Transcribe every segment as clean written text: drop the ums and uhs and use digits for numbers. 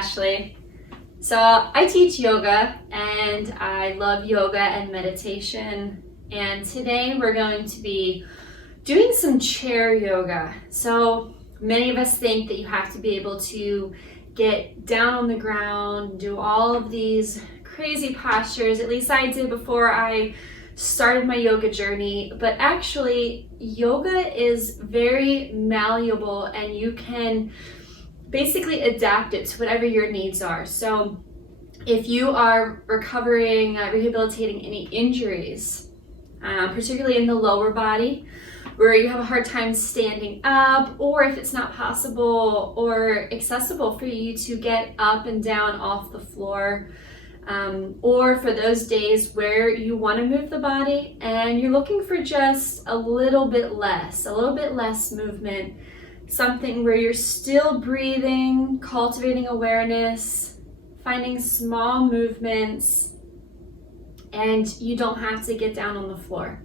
Ashley. So I teach yoga and I love yoga and meditation. And today we're going to be doing some chair yoga. So many of us think that you have to be able to get down on the ground, do all of these crazy postures. At least I did before I started my yoga journey. But actually, yoga is very malleable and you can basically adapt it to whatever your needs are. So if you are recovering, rehabilitating any injuries, particularly in the lower body, where you have a hard time standing up, or if it's not possible or accessible for you to get up and down off the floor, or for those days where you want to move the body and you're looking for just a little bit less movement, something where you're still breathing, cultivating awareness, finding small movements, and you don't have to get down on the floor.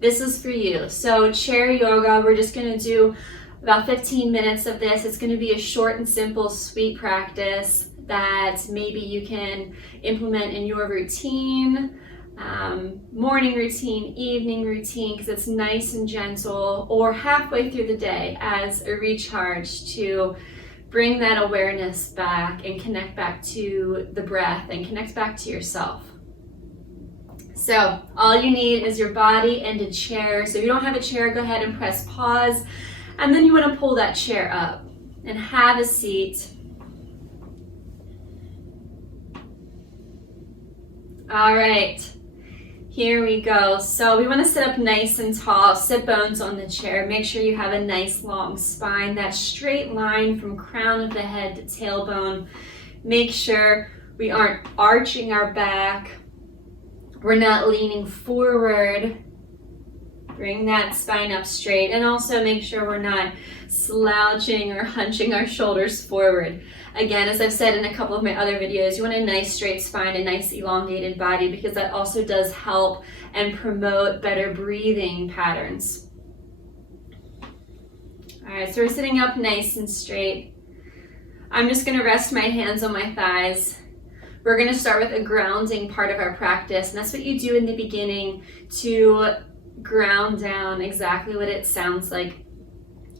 This is for you. So chair yoga, we're just going to do about 15 minutes of this. It's going to be a short and simple, sweet practice that maybe you can implement in your routine, morning routine, evening routine, because it's nice and gentle, or halfway through the day as a recharge to bring that awareness back and connect back to the breath and connect back to yourself. So all you need is your body and a chair. So if you don't have a chair, go ahead and press pause, and then you want to pull that chair up and have a seat. All right. Here we go. So we want to sit up nice and tall, sit bones on the chair. Make sure you have a nice long spine, that straight line from crown of the head to tailbone. Make sure we aren't arching our back. We're not leaning forward. Bring that spine up straight, and also make sure we're not slouching or hunching our shoulders forward. Again, as I've said in a couple of my other videos, you want a nice straight spine, a nice elongated body, because that also does help and promote better breathing patterns. All right, so we're sitting up nice and straight. I'm just going to rest my hands on my thighs. We're going to start with a grounding part of our practice, and that's what you do in the beginning to ground down exactly what it sounds like.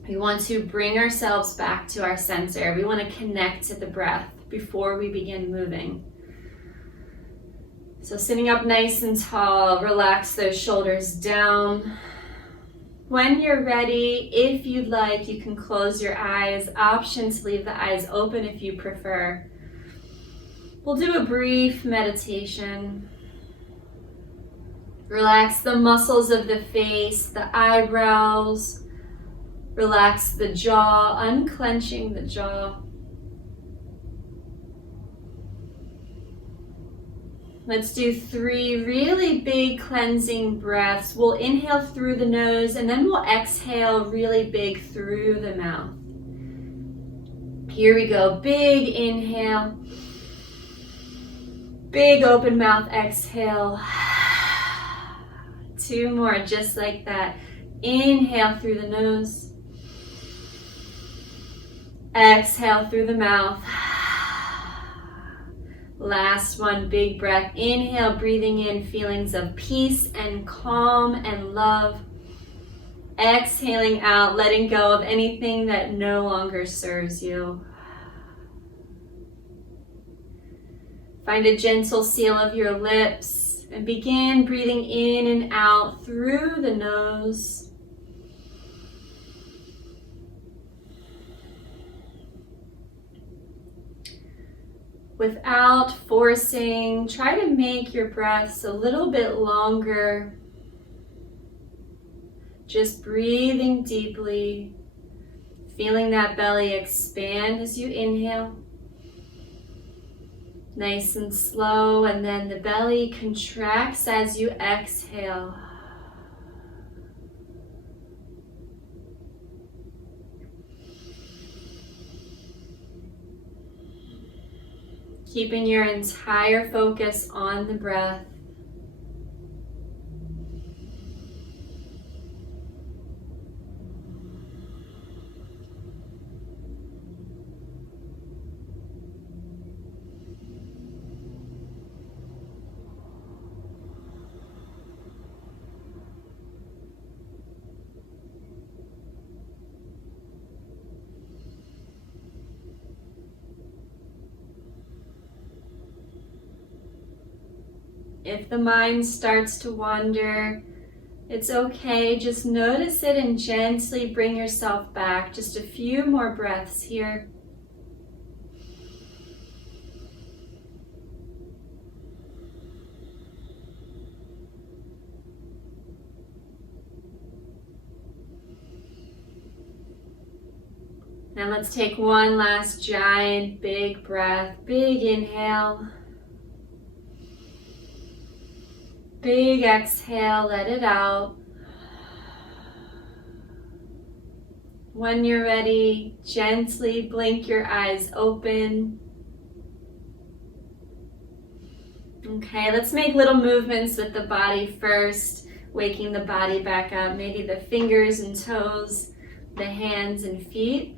We want to bring ourselves back to our center. We want to connect to the breath before we begin moving. So sitting up nice and tall, relax those shoulders down. When you're ready, if you'd like, you can close your eyes. Option to leave the eyes open if you prefer. We'll do a brief meditation. Relax the muscles of the face, the eyebrows. Relax the jaw, unclenching the jaw. Let's do 3 really big cleansing breaths. We'll inhale through the nose and then we'll exhale really big through the mouth. Here we go. Big inhale. Big open mouth exhale. 2 more, just like that. Inhale through the nose. Exhale through the mouth. Last one, big breath. Inhale, breathing in feelings of peace and calm and love. Exhaling out, letting go of anything that no longer serves you. Find a gentle seal of your lips and begin breathing in and out through the nose. Without forcing, try to make your breaths a little bit longer. Just breathing deeply, feeling that belly expand as you inhale. Nice and slow, and then the belly contracts as you exhale. Keeping your entire focus on the breath. If the mind starts to wander, it's okay. Just notice it and gently bring yourself back. Just a few more breaths here. And let's take one last giant big breath. Big inhale. Big exhale, let it out. When you're ready, gently blink your eyes open. Okay, let's make little movements with the body first, waking the body back up. Maybe the fingers and toes, the hands and feet.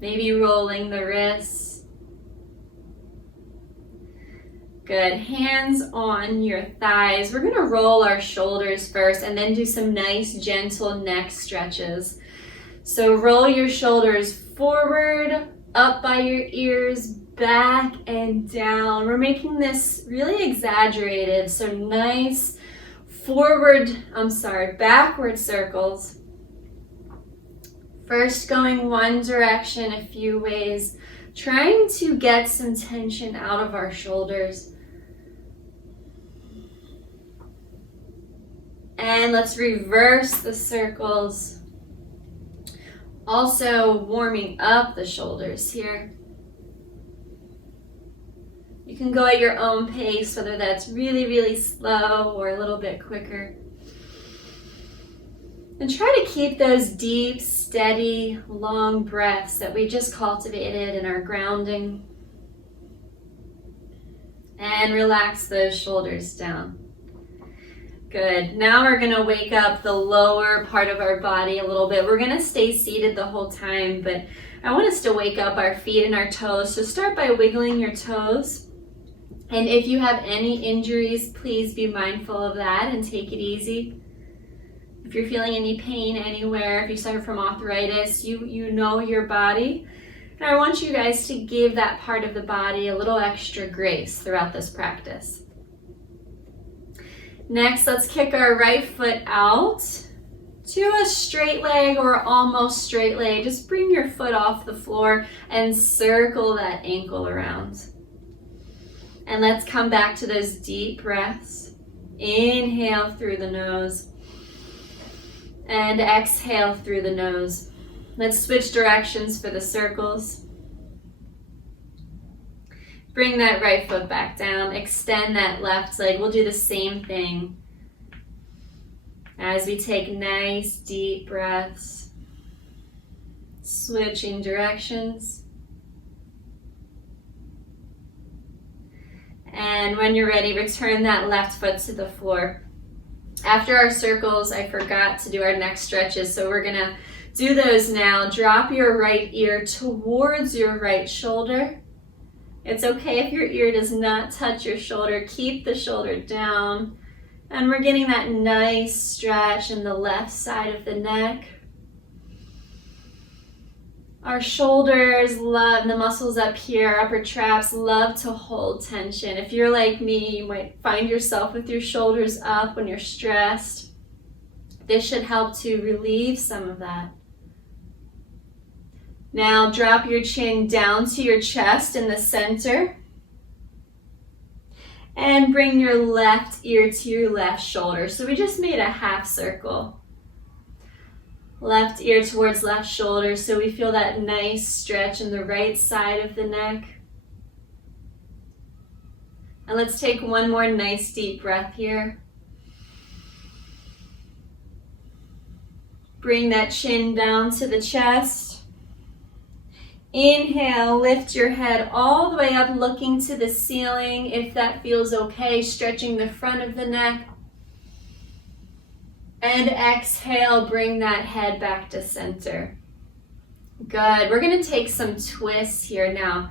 Maybe rolling the wrists. Good. Hands on your thighs. We're going to roll our shoulders first and then do some nice gentle neck stretches. So roll your shoulders forward, up by your ears, back and down. We're making this really exaggerated. So nice backward circles. First going one direction a few ways, trying to get some tension out of our shoulders. And let's reverse the circles. Also warming up the shoulders here. You can go at your own pace, whether that's really, really slow or a little bit quicker. And try to keep those deep, steady, long breaths that we just cultivated in our grounding. And relax those shoulders down. Good. Now we're going to wake up the lower part of our body a little bit. We're going to stay seated the whole time, but I want us to wake up our feet and our toes. So start by wiggling your toes. And if you have any injuries, please be mindful of that and take it easy. If you're feeling any pain anywhere, if you suffer from arthritis, you know your body. And I want you guys to give that part of the body a little extra grace throughout this practice. Next, let's kick our right foot out to a straight leg or almost straight leg. Just bring your foot off the floor and circle that ankle around. And let's come back to those deep breaths. Inhale through the nose. And exhale through the nose. Let's switch directions for the circles. Bring that right foot back down. Extend that left leg. We'll do the same thing as we take nice deep breaths. Switching directions. And when you're ready, return that left foot to the floor. After our circles, I forgot to do our neck stretches, so we're gonna do those now. Drop your right ear towards your right shoulder. It's okay if your ear does not touch your shoulder. Keep the shoulder down. And we're getting that nice stretch in the left side of the neck. Our shoulders love, the muscles up here, upper traps, love to hold tension. If you're like me, you might find yourself with your shoulders up when you're stressed. This should help to relieve some of that. Now drop your chin down to your chest in the center. And bring your left ear to your left shoulder. So we just made a half circle. Left ear towards left shoulder, so we feel that nice stretch in the right side of the neck. And let's take one more nice deep breath here. Bring that chin down to the chest. Inhale, lift your head all the way up, looking to the ceiling if that feels okay, stretching the front of the neck. And exhale, bring that head back to center. Good. We're going to take some twists here now.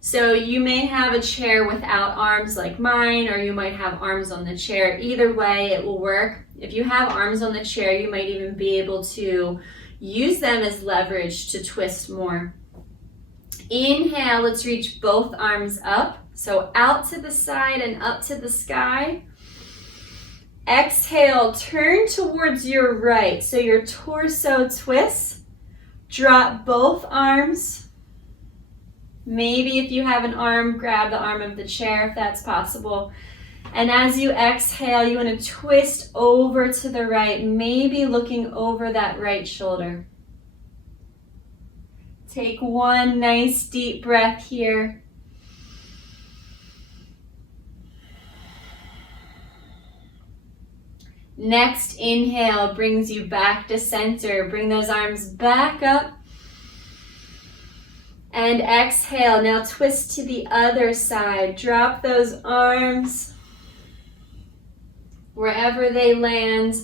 So you may have a chair without arms like mine, or you might have arms on the chair. Either way, it will work. If you have arms on the chair, you might even be able to use them as leverage to twist more. Inhale, let's reach both arms up. So out to the side and up to the sky. Exhale, turn towards your right. So your torso twists. Drop both arms. Maybe if you have an arm, grab the arm of the chair if that's possible. And as you exhale, you want to twist over to the right, maybe looking over that right shoulder. Take one nice deep breath here. Next inhale brings you back to center. Bring those arms back up. And exhale, now twist to the other side. Drop those arms wherever they land.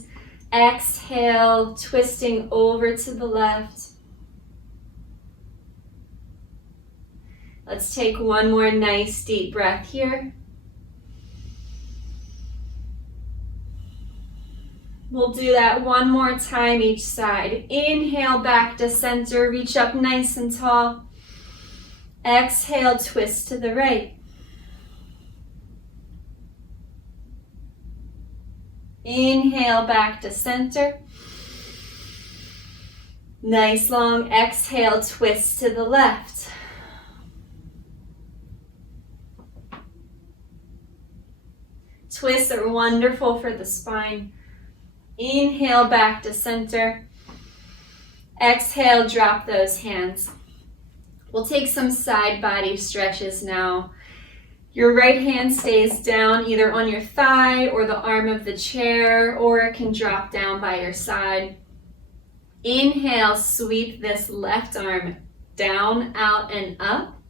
Exhale, twisting over to the left. Let's take one more nice deep breath here. We'll do that one more time each side. Inhale back to center, reach up nice and tall. Exhale, twist to the right. Inhale back to center. Nice long exhale, twist to the left. Twists are wonderful for the spine. Inhale back to center. Exhale, drop those hands. We'll take some side body stretches now. Your right hand stays down either on your thigh or the arm of the chair, or it can drop down by your side. Inhale, sweep this left arm down, out, and up.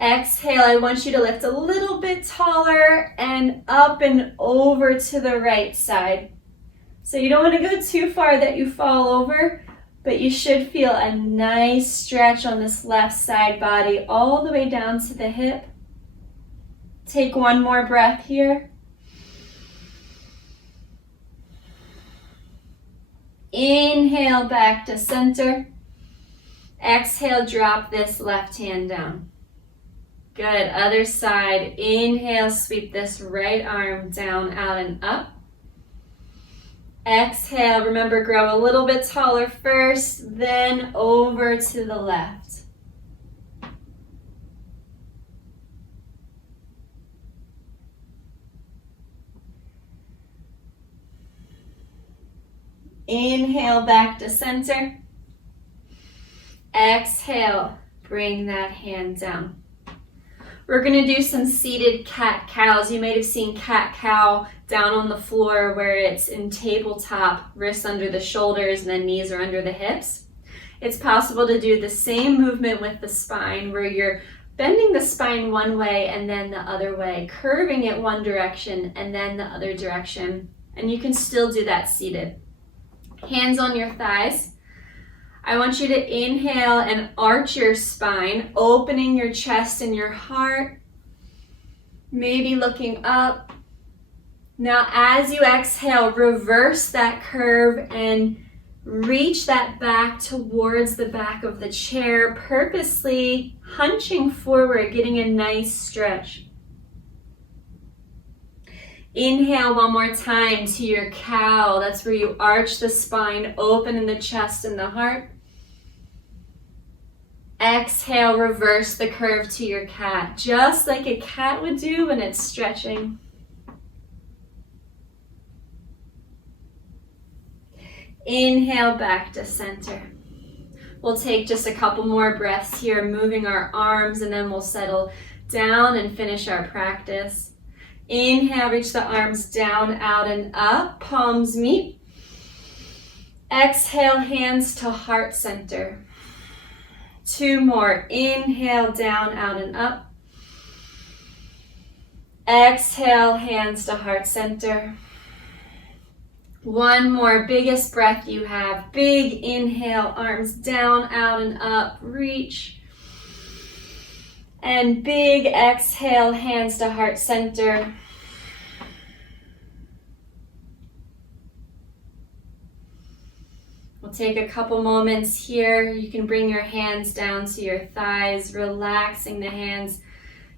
Exhale, I want you to lift a little bit taller and up and over to the right side. So you don't want to go too far that you fall over, but you should feel a nice stretch on this left side body all the way down to the hip. Take one more breath here. Inhale back to center. Exhale, drop this left hand down. Good, other side. Inhale, sweep this right arm down, out, and up. Exhale, remember, grow a little bit taller first, then over to the left. Inhale back to center. Exhale, bring that hand down. We're going to do some seated cat-cows. You might have seen cat-cow down on the floor where it's in tabletop, wrists under the shoulders and then knees are under the hips. It's possible to do the same movement with the spine where you're bending the spine one way and then the other way, curving it one direction and then the other direction. And you can still do that seated. Hands on your thighs. I want you to inhale and arch your spine, opening your chest and your heart, maybe looking up. Now as you exhale, reverse that curve and reach that back towards the back of the chair, purposely hunching forward, getting a nice stretch. Inhale one more time to your cow. That's where you arch the spine, open in the chest and the heart. Exhale, reverse the curve to your cat, just like a cat would do when it's stretching. Inhale back to center. We'll take just a couple more breaths here, moving our arms, and then we'll settle down and finish our practice. Inhale, reach the arms down, out, and up. Palms meet. Exhale, hands to heart center. Two more. Inhale, down, out, and up. Exhale, hands to heart center. One more. Biggest breath you have. Big inhale, arms down, out, and up. Reach. And big exhale, hands to heart center. We'll take a couple moments here. You can bring your hands down to your thighs, relaxing the hands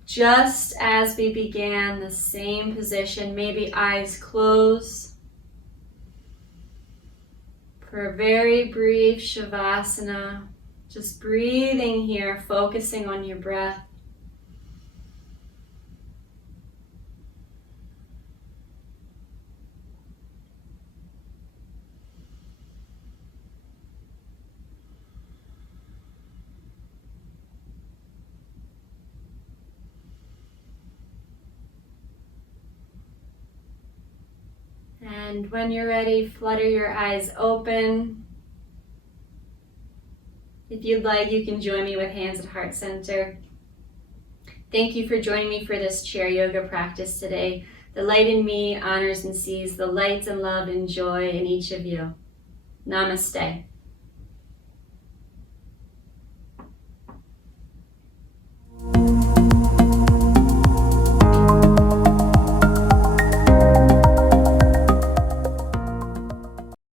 just as we began, the same position, maybe eyes closed. For a very brief Shavasana, just breathing here, focusing on your breath. And when you're ready, flutter your eyes open. If you'd like, you can join me with hands at heart center. Thank you for joining me for this chair yoga practice today. The light in me honors and sees the light and love and joy in each of you. Namaste.